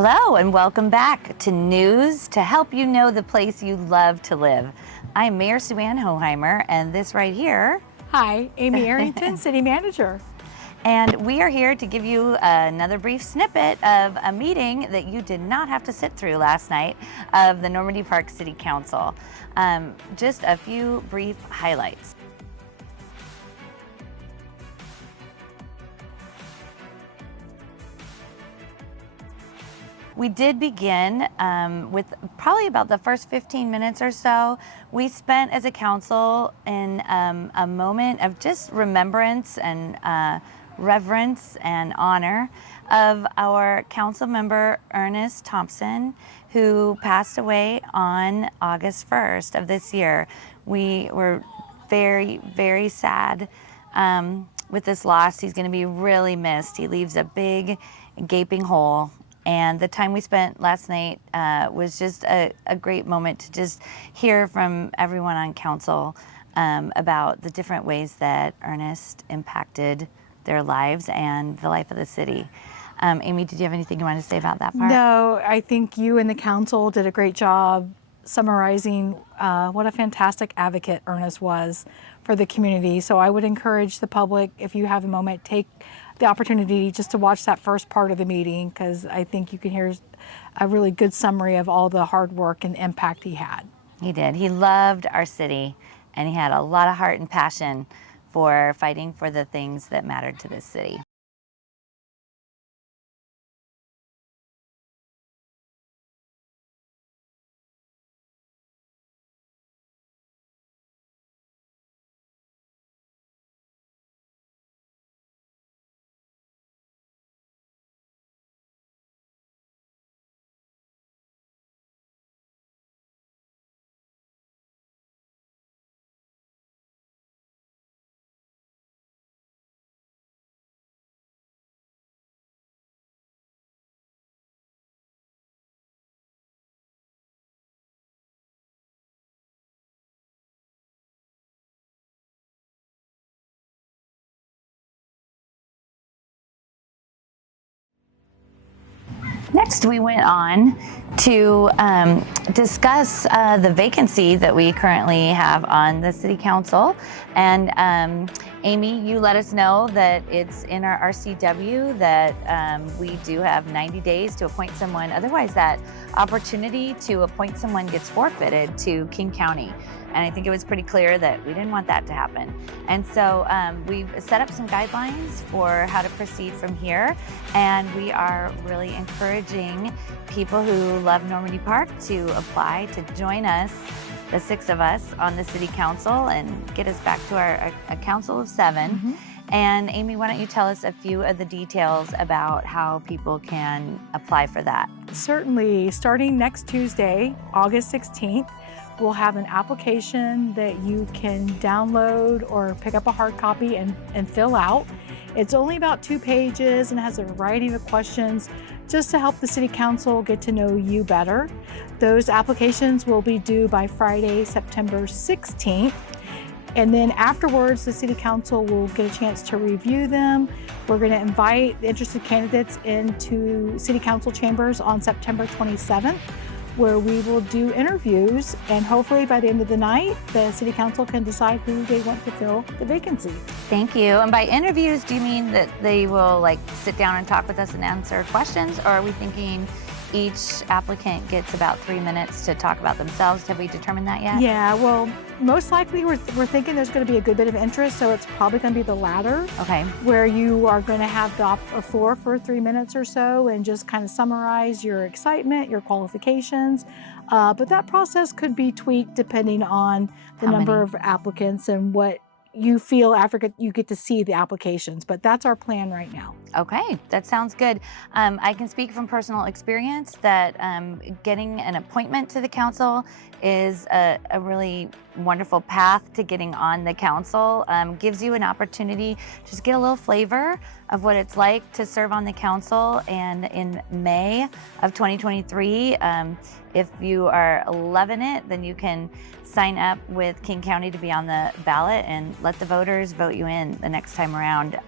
Hello and welcome back to News to help you know the place you love to live. I'm Mayor Sue-Ann Hohimer, and this right here. Hi, Amy Arrington, City Manager. And we are here to give you another brief snippet of a meeting that you did not have to sit through last night of the Normandy Park City Council. Just a few brief highlights. We did begin with probably about the first 15 minutes or so. We spent as a council in a moment of just remembrance and reverence and honor of our council member Ernest Thompson, who passed away on August 1st of this year. We were very, very sad with this loss. He's going to be really missed. He leaves a big gaping hole. And the time we spent last night was just a great moment to just hear from everyone on council about the different ways that Ernest impacted their lives and the life of the city. Amy, did you have anything you wanted to say about that part? No, I think you and the council did a great job summarizing what a fantastic advocate Ernest was for the community. So I would encourage the public, if you have a moment, take the opportunity just to watch that first part of the meeting, because I think you can hear a really good summary of all the hard work and impact he had. He did. He loved our city, and he had a lot of heart and passion for fighting for the things that mattered to this city. Next, we went on to discuss the vacancy that we currently have on the City Council. And Amy, you let us know that it's in our RCW that we do have 90 days to appoint someone. Otherwise, that opportunity to appoint someone gets forfeited to King County. And I think it was pretty clear that we didn't want that to happen. And so we've set up some guidelines for how to proceed from here. And we are really encouraging people who love Normandy Park to apply to join us, the 6 of us on the City Council, and get us back to a council of 7. Mm-hmm. And Amy, why don't you tell us a few of the details about how people can apply for that? Certainly. Starting next Tuesday, August 16th, we'll have an application that you can download or pick up a hard copy and fill out. It's only about 2 pages and has a variety of questions just to help the City Council get to know you better. Those applications will be due by Friday, September 16th. And then afterwards, the City Council will get a chance to review them. We're going to invite the interested candidates into City Council chambers on September 27th, where we will do interviews, and hopefully by the end of the night, the City Council can decide who they want to fill the vacancy. Thank you. And by interviews, do you mean that they will sit down and talk with us and answer questions, or are we thinking each applicant gets about 3 minutes to talk about themselves? Have we determined that yet? Yeah, well, most likely we're thinking there's going to be a good bit of interest, so it's probably going to be the latter. Okay. Where you are going to have the floor for 3 minutes or so and just kind of summarize your excitement, your qualifications. But that process could be tweaked depending on the number of applicants and what you feel after you get to see the applications, but that's our plan right now. Okay, that sounds good. I can speak from personal experience that getting an appointment to the council is a really wonderful path to getting on the council. Gives you an opportunity to just get a little flavor of what it's like to serve on the council. And in May of 2023, if you are loving it, then you can sign up with King County to be on the ballot and let the voters vote you in the next time around.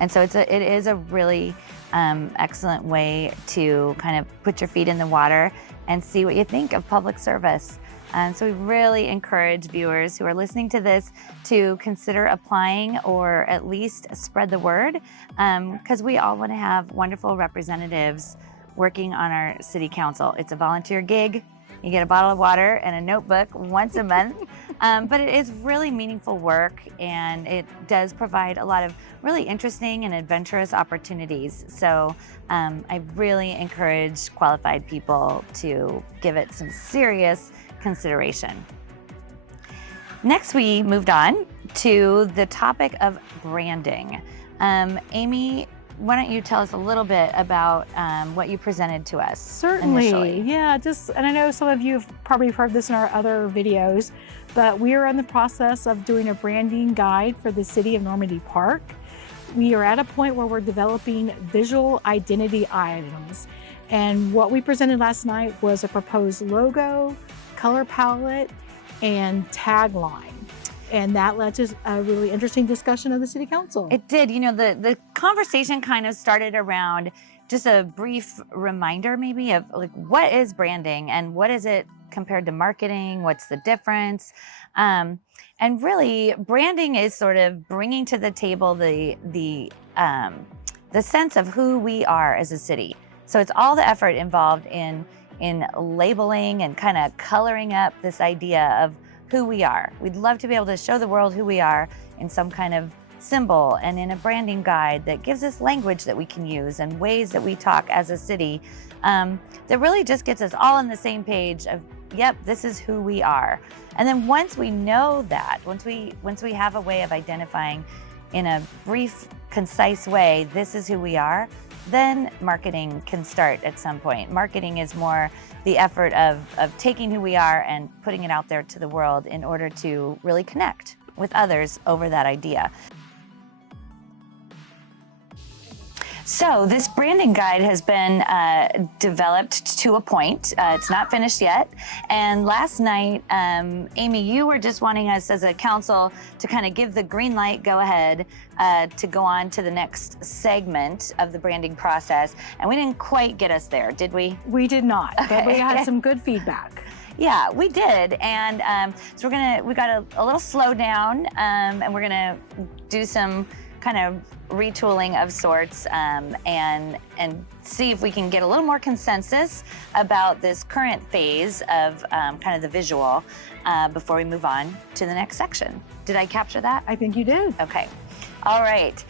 And so it is a really excellent way to kind of put your feet in the water and see what you think of public service. And so we really encourage viewers who are listening to this to consider applying or at least spread the word, because we all want to have wonderful representatives working on our city council. It's a volunteer gig. You get a bottle of water and a notebook once a month, but it is really meaningful work, and it does provide a lot of really interesting and adventurous opportunities. So I really encourage qualified people to give it some serious consideration. Next, we moved on to the topic of branding. Amy, why don't you tell us a little bit about what you presented to us? Certainly, initially. yeah, and I know some of you have probably heard this in our other videos, but we are in the process of doing a branding guide for the city of Normandy Park. We are at a point where we're developing visual identity items. And what we presented last night was a proposed logo, color palette, and tagline. And that led to a really interesting discussion of the city council. It did. You know, the conversation kind of started around just a brief reminder maybe of like, what is branding and what is it compared to marketing? What's the difference? And really, branding is sort of bringing to the table the sense of who we are as a city. So it's all the effort involved in labeling and kind of coloring up this idea of who we are. We'd love to be able to show the world who we are in some kind of symbol and in a branding guide that gives us language that we can use and ways that we talk as a city, that really just gets us all on the same page of, yep, this is who we are. And then once we know that, once we have a way of identifying in a brief, concise way, this is who we are, then marketing can start at some point. Marketing is more the effort of taking who we are and putting it out there to the world in order to really connect with others over that idea. So this branding guide has been developed to a point. It's not finished yet. And last night, Amy, you were just wanting us as a council to kind of give the green light, go ahead, to go on to the next segment of the branding process. And we didn't quite get us there, did we? We did not, Okay. but we had some good feedback. Yeah, we did. And so we got a little slow down, and we're gonna do some kind of retooling of sorts, and see if we can get a little more consensus about this current phase of kind of the visual before we move on to the next section. Did I capture that? I think you did. Okay. All right.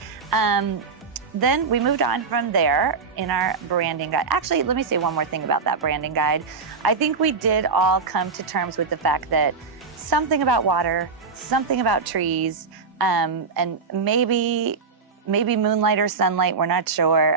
Then we moved on from there in our branding guide. Actually, let me say one more thing about that branding guide. I think we did all come to terms with the fact that something about water, something about trees, and maybe moonlight or sunlight, we're not sure,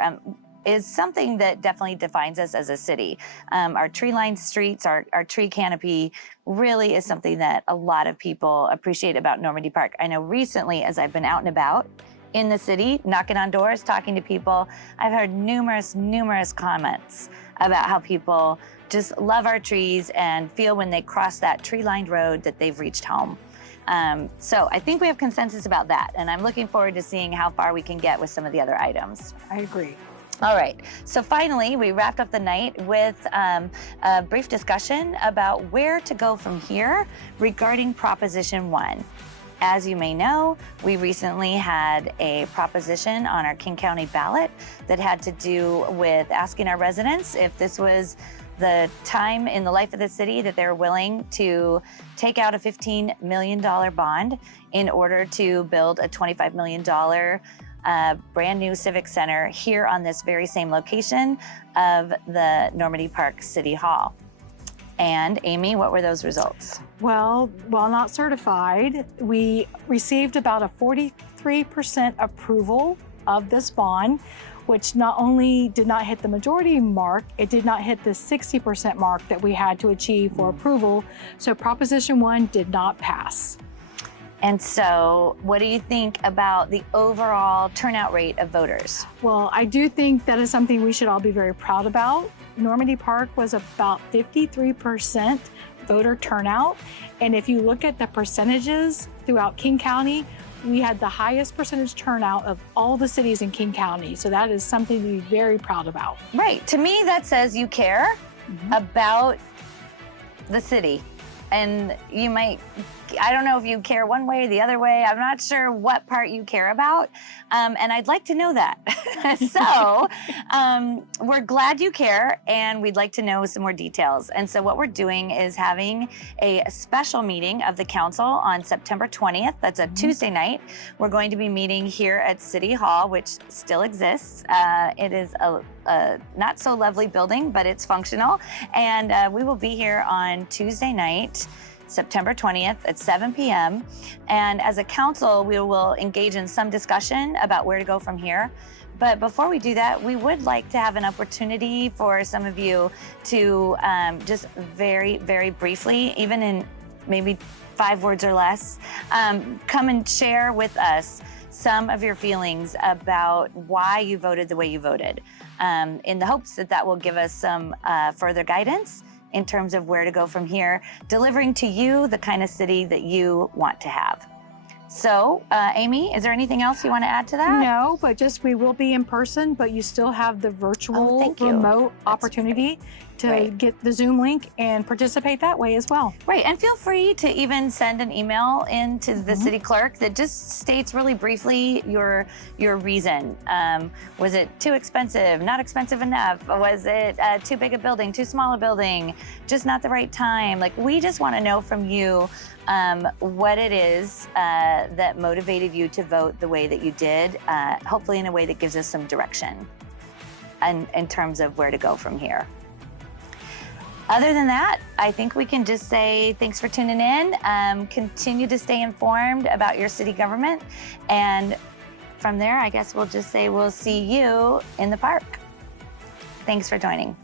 is something that definitely defines us as a city. Our tree-lined streets, our tree canopy really is something that a lot of people appreciate about Normandy Park. I know recently, as I've been out and about in the city, knocking on doors, talking to people, I've heard numerous comments about how people just love our trees and feel when they cross that tree-lined road that they've reached home. So I think we have consensus about that, and I'm looking forward to seeing how far we can get with some of the other items. I agree. All right, so finally, we wrapped up the night with a brief discussion about where to go from here regarding Proposition 1. As you may know, we recently had a proposition on our King County ballot that had to do with asking our residents if this was the time in the life of the city that they're willing to take out a $15 million bond in order to build a $25 million brand new civic center here on this very same location of the Normandy Park City Hall. And Amy, what were those results? Well, while not certified, we received about a 43% approval of this bond, which not only did not hit the majority mark, it did not hit the 60% mark that we had to achieve for approval. So Proposition 1 did not pass. And so what do you think about the overall turnout rate of voters? Well, I do think that is something we should all be very proud about. Normandy Park was about 53% voter turnout. And if you look at the percentages throughout King County, we had the highest percentage turnout of all the cities in King County. So that is something to be very proud about. Right. To me, that says you care about the city. And you might, I don't know if you care one way or the other way. I'm not sure what part you care about. And I'd like to know that. So we're glad you care, and we'd like to know some more details. And so what we're doing is having a special meeting of the council on September 20th. That's a Tuesday night. We're going to be meeting here at City Hall, which still exists. It is a not so lovely building, but it's functional. And we will be here on Tuesday night, September 20th at 7 p.m. And as a council, we will engage in some discussion about where to go from here. But before we do that, we would like to have an opportunity for some of you to just very, very briefly, even in maybe 5 words or less, come and share with us some of your feelings about why you voted the way you voted, in the hopes that that will give us some further guidance in terms of where to go from here, delivering to you the kind of city that you want to have. So, Amy, is there anything else you want to add to that? No, but just we will be in person, but you still have the virtual remote opportunity to get the Zoom link and participate that way as well. Right, and feel free to even send an email in to the city clerk that just states really briefly your reason. Was it too expensive, not expensive enough? Was it too big a building, too small a building, just not the right time? Like, we just want to know from you what it is that motivated you to vote the way that you did, hopefully in a way that gives us some direction in terms of where to go from here. Other than that, I think we can just say thanks for tuning in. Continue to stay informed about your city government. And from there, I guess we'll just say we'll see you in the park. Thanks for joining.